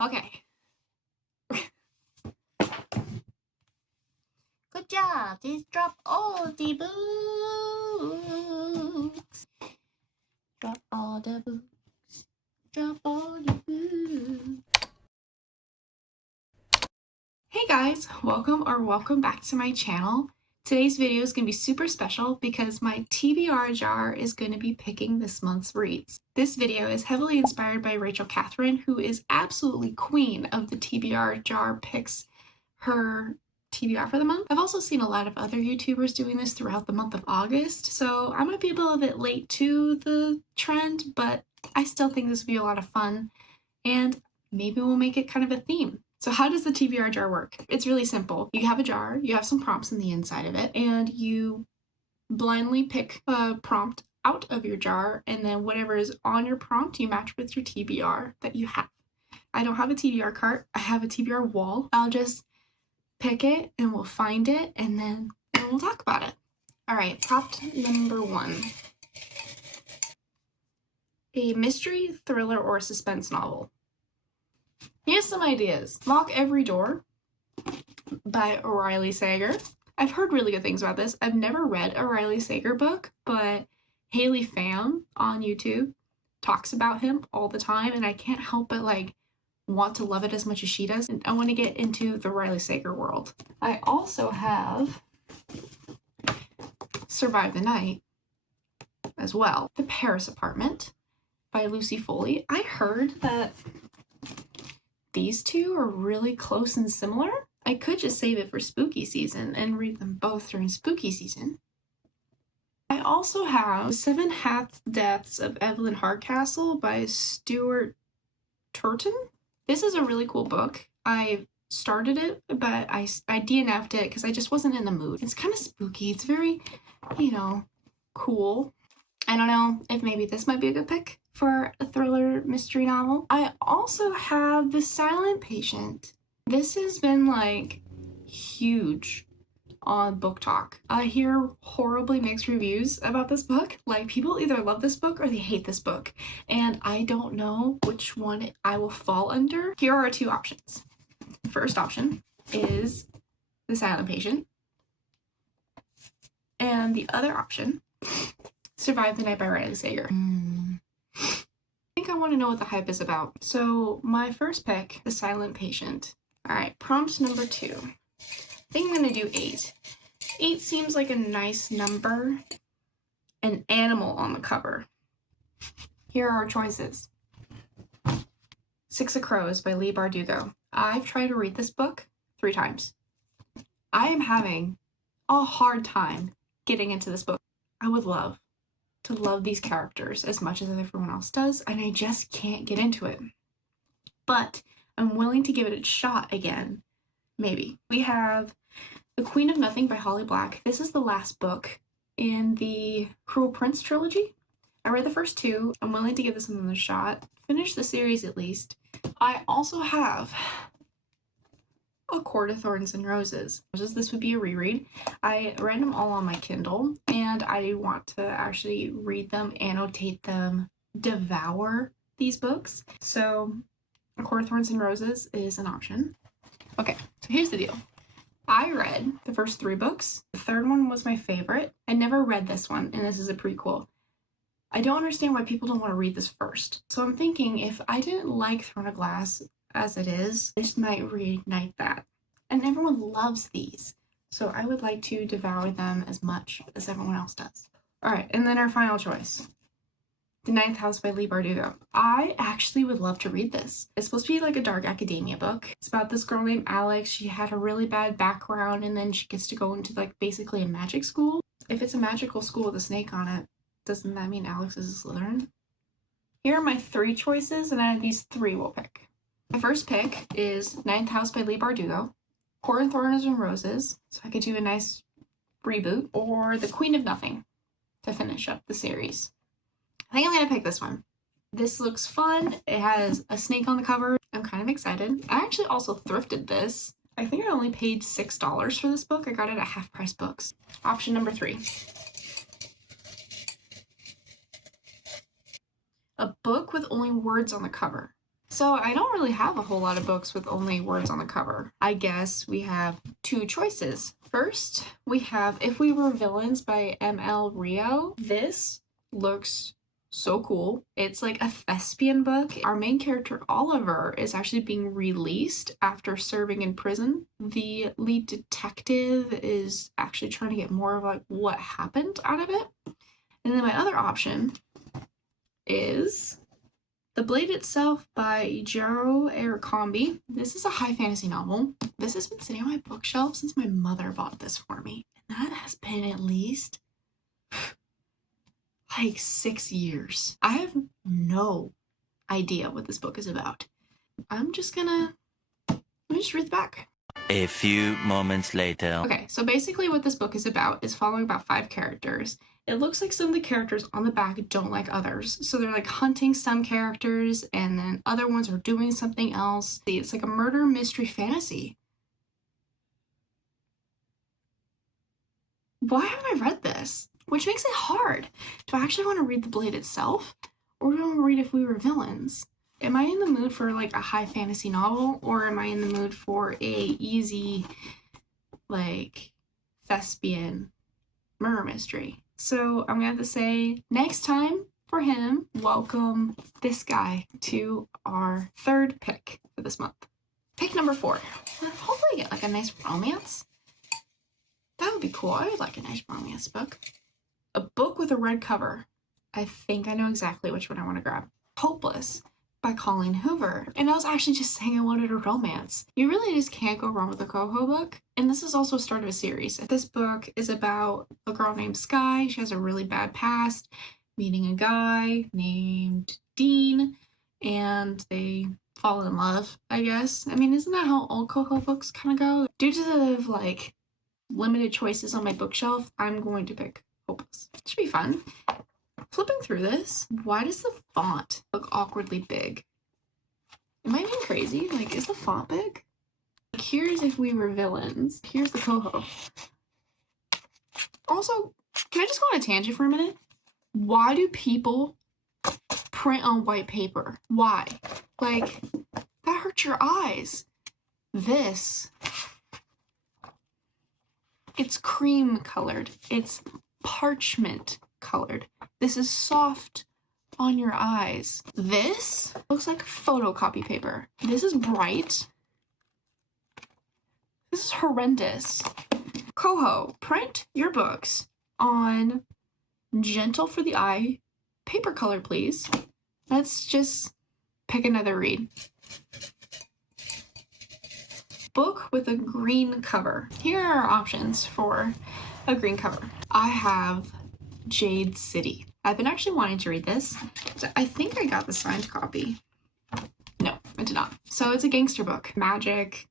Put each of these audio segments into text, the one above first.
Okay. Good job. Just drop all the books. Drop all the books. Drop all the books. Hey guys, welcome back to my channel. Today's video is going to be super special because my TBR jar is going to be picking this month's reads. This video is heavily inspired by Rachel Catherine, who is absolutely queen of the TBR jar picks her TBR for the month. I've also seen a lot of other YouTubers doing this throughout the month of August, so I might be a little bit late to the trend, but I still think this will be a lot of fun, and maybe we'll make it kind of a theme. So how does the TBR jar work? It's really simple. You have a jar, you have some prompts in the inside of it, and you blindly pick a prompt out of your jar, and then whatever is on your prompt you match with your TBR that you have. I don't have a TBR cart, I have a TBR wall. I'll just pick it and we'll find it and then we'll talk about it. All right, prompt number 1. A mystery, thriller, or suspense novel. Here's some ideas. Lock Every Door by Riley Sager. I've heard really good things about this. I've never read a Riley Sager book, but Haley Pham on YouTube talks about him all the time, and I can't help but want to love it as much as she does. And I want to get into the Riley Sager world. I also have Survive the Night as well. The Paris Apartment by Lucy Foley. I heard that these two are really close and similar. I could just save it for spooky season and read them both during spooky season. I also have 7 Half Deaths of Evelyn Hardcastle by Stuart Turton. This is a really cool book. I started it, but I DNF'd it because I just wasn't in the mood. It's kind of spooky. It's very, cool. I don't know if maybe this might be a good pick for a thriller mystery novel. I also have The Silent Patient. This has been huge on Book Talk. I hear horribly mixed reviews about this book. People either love this book or they hate this book, and I don't know which one I will fall under. Here are 2 options. First option is The Silent Patient, and the other option, Survive the Night by Riley Sager. I think I want to know what the hype is about. So my first pick, The Silent Patient. All right, prompt number 2. I think I'm gonna do 8. 8 seems like a nice number. An animal on the cover. Here are our choices. 6 of Crows by Leigh Bardugo. I've tried to read this book 3 times. I am having a hard time getting into this book. I would love to love these characters as much as everyone else does, and I just can't get into it. But I'm willing to give it a shot again. Maybe. We have The Queen of Nothing by Holly Black. This is the last book in the Cruel Prince trilogy. I read the first 2. I'm willing to give this another shot. Finish the series at least. I also have A Court of Thorns and Roses. This would be a reread. I read them all on my Kindle, and I want to actually read them, annotate them, devour these books. So A Court of Thorns and Roses is an option. Okay, so here's the deal. I read the first 3 books. The third one was my favorite. I never read this one, and this is a prequel. I don't understand why people don't want to read this first. So I'm thinking if I didn't like Throne of Glass as it is, this might reignite that. And everyone loves these. So I would like to devour them as much as everyone else does. All right, and then our final choice. The Ninth House by Leigh Bardugo. I actually would love to read this. It's supposed to be a dark academia book. It's about this girl named Alex. She had a really bad background, and then she gets to go into basically a magic school. If it's a magical school with a snake on it, doesn't that mean Alex is a Slytherin? Here are my 3 choices, and out of these 3 we'll pick. My first pick is Ninth House by Leigh Bardugo, Court of Thorns and Roses, so I could do a nice reboot, or The Queen of Nothing to finish up the series. I think I'm gonna pick this one. This looks fun. It has a snake on the cover. I'm kind of excited. I actually also thrifted this. I think I only paid $6 for this book. I got it at Half Price Books. Option number 3. A book with only words on the cover. So I don't really have a whole lot of books with only words on the cover. I guess we have two choices. First, we have If We Were Villains by M.L. Rio. This looks so cool. It's like a thespian book. Our main character, Oliver, is actually being released after serving in prison. The lead detective is actually trying to get more of like what happened out of it. And then my other option is The Blade Itself by Jaro Abercrombie. This is a high fantasy novel. This has been sitting on my bookshelf since my mother bought this for me. And that has been at least like 6 years. I have no idea what this book is about. Let me just read the back. A few moments later. Okay, so basically what this book is about is following about 5 characters. It looks like some of the characters on the back don't like others. So they're like hunting some characters and then other ones are doing something else. It's like a murder mystery fantasy. Why haven't I read this? Which makes it hard. Do I actually want to read The Blade itself? Or do I want to read If We Were Villains? Am I in the mood for like a high fantasy novel? Or am I in the mood for a easy, like, thespian murder mystery? So I'm gonna have to say, next time for him, welcome this guy to our third pick for this month. Pick number 4. Hopefully get like a nice romance. That would be cool. I would like a nice romance book. A book with a red cover. I think I know exactly which one I want to grab. Hopeless by Colleen Hoover. And I was actually just saying I wanted a romance. You really just can't go wrong with a Coho book. And this is also a start of a series. This book is about a girl named Sky. She has a really bad past, meeting a guy named Dean, and they fall in love, I guess. I mean, isn't that how all Coho books kind of go? Due to the, like, limited choices on my bookshelf, I'm going to pick Hopeless. It should be fun. Flipping through this, why does the font look awkwardly big? Am I being crazy? Like, is the font big? Like, here's If We Were Villains. Here's the Coho. Also, can I just go on a tangent for a minute? Why do people print on white paper? Why? Like, that hurts your eyes. This, it's cream colored. It's parchment colored. This is soft on your eyes. This looks like photocopy paper. This is bright. This is horrendous. Coho, print your books on gentle for the eye paper color, please. Let's just pick another read. Book with a green cover. Here are our options for a green cover. I have Jade City. I've been actually wanting to read this. So I think I got the signed copy. No, I did not. So it's a gangster book, magic,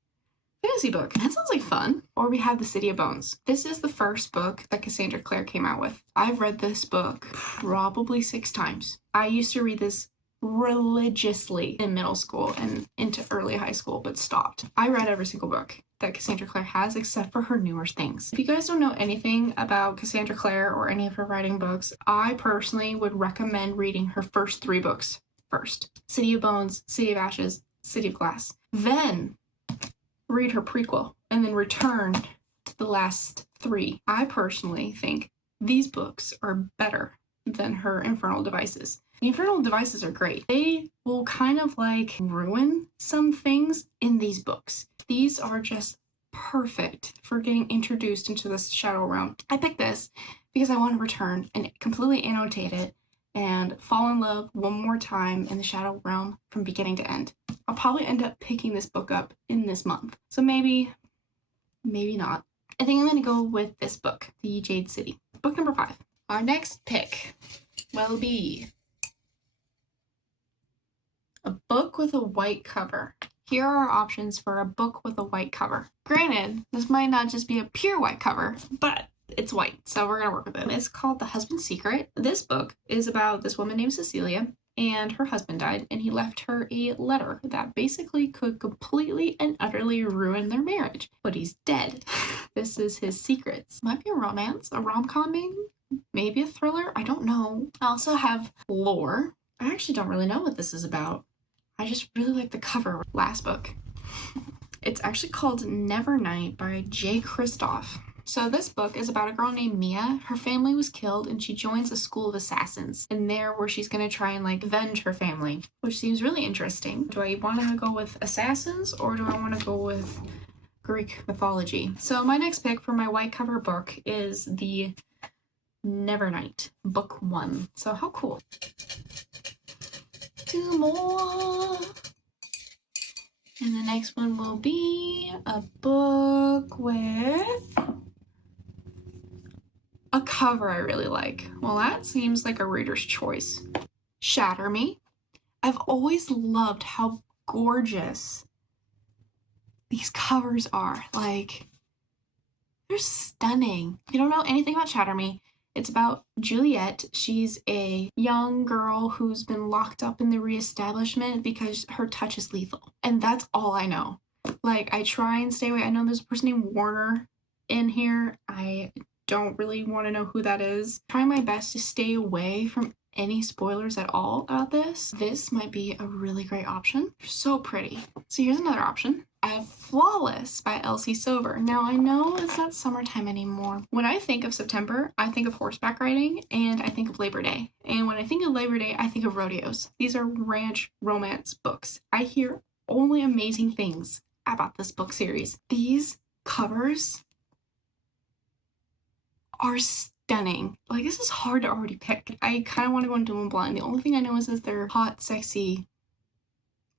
fantasy book. That sounds like fun. Or we have The City of Bones. This is the first book that Cassandra Clare came out with. I've read this book probably 6 times. I used to read this religiously in middle school and into early high school, but stopped. I read every single book that Cassandra Clare has except for her newer things. If you guys don't know anything about Cassandra Clare or any of her writing books, I personally would recommend reading her first 3 books first. City of Bones, City of Ashes, City of Glass. Then read her prequel and then return to the last 3. I personally think these books are better than her Infernal Devices. The Infernal Devices are great. They will kind of like ruin some things in these books. These are just perfect for getting introduced into this Shadow Realm. I picked this because I want to return and completely annotate it and fall in love one more time in the Shadow Realm from beginning to end. I'll probably end up picking this book up in this month. So maybe not. I think I'm going to go with this book, The Jade City. Book number 5. Our next pick will be a book with a white cover. Here are our options for a book with a white cover. Granted, this might not just be a pure white cover, but it's white, so we're gonna work with it. It's called The Husband's Secret. This book is about this woman named Cecilia, and her husband died, and he left her a letter that basically could completely and utterly ruin their marriage. But he's dead. This is his secrets. Might be a romance, a rom-com maybe a thriller, I don't know. I also have lore. I actually don't really know what this is about. I just really like the cover. Last book. It's actually called Nevernight by Jade City. So this book is about a girl named Mia. Her family was killed and she joins a school of assassins. And there where she's gonna try and like avenge her family, which seems really interesting. Do I want to go with assassins or do I want to go with Greek mythology? So my next pick for my white cover book is the Nevernight, book 1. So how cool. 2 more. And the next one will be a book with a cover I really like. Well, that seems like a reader's choice. Shatter Me. I've always loved how gorgeous these covers are. Like, they're stunning. If you don't know anything about Shatter Me, it's about Juliet. She's a young girl who's been locked up in the reestablishment because her touch is lethal. And that's all I know. Like, I try and stay away. I know there's a person named Warner in here. I don't really want to know who that is. Trying my best to stay away from any spoilers at all about this. This might be a really great option. So pretty. So here's another option. I have Flawless by Elsie Silver. Now I know it's not summertime anymore. When I think of September, I think of horseback riding and I think of Labor Day. And when I think of Labor Day, I think of rodeos. These are ranch romance books. I hear only amazing things about this book series. These covers are stunning. Like, this is hard to already pick. I kind of want to go into them blind. The only thing I know is that they're hot, sexy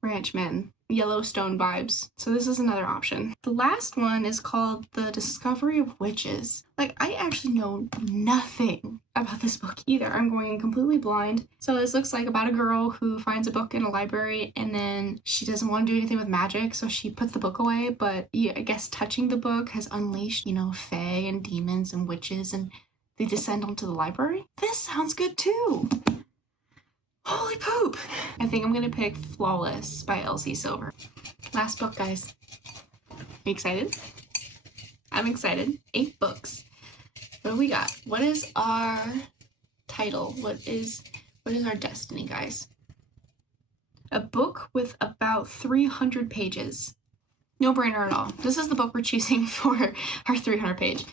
ranchmen. Yellowstone vibes. So this is another option. The last one is called The Discovery of Witches. Like, I actually know nothing about this book either. I'm going in completely blind. So this looks like about a girl who finds a book in a library and then she doesn't want to do anything with magic, so she puts the book away, but yeah, I guess touching the book has unleashed, you know, fae and demons and witches and they descend onto the library. This sounds good too. Holy poop! I think I'm gonna pick Flawless by Elsie Silver. Last book, guys. Are you excited? I'm excited. 8 books. What do we got? What is our title? What is our destiny, guys? A book with about 300 pages. No brainer at all. This is the book we're choosing for our 300 page.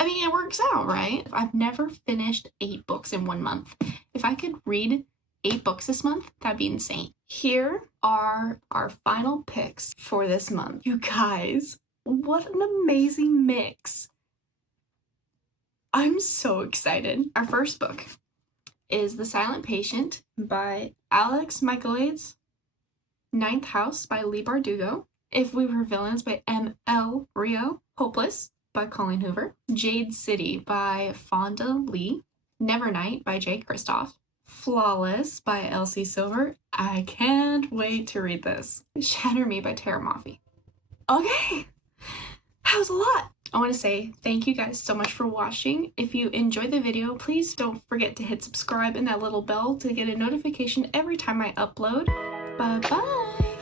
I mean, it works out, right? I've never finished 8 books in 1 month. If I could read 8 books this month, that'd be insane. Here are our final picks for this month. You guys, what an amazing mix. I'm so excited. Our first book is The Silent Patient by Alex Michaelides, Ninth House by Leigh Bardugo, If We Were Villains by M.L. Rio, Hopeless by Colleen Hoover, Jade City by Fonda Lee, Nevernight by Jade City, Flawless by Elsie Silver. I can't wait to read this. Shatter Me by Tara Mafi. Okay, that was a lot. I want to say thank you guys so much for watching. If you enjoyed the video, please don't forget to hit subscribe and that little bell to get a notification every time I upload. Bye-bye.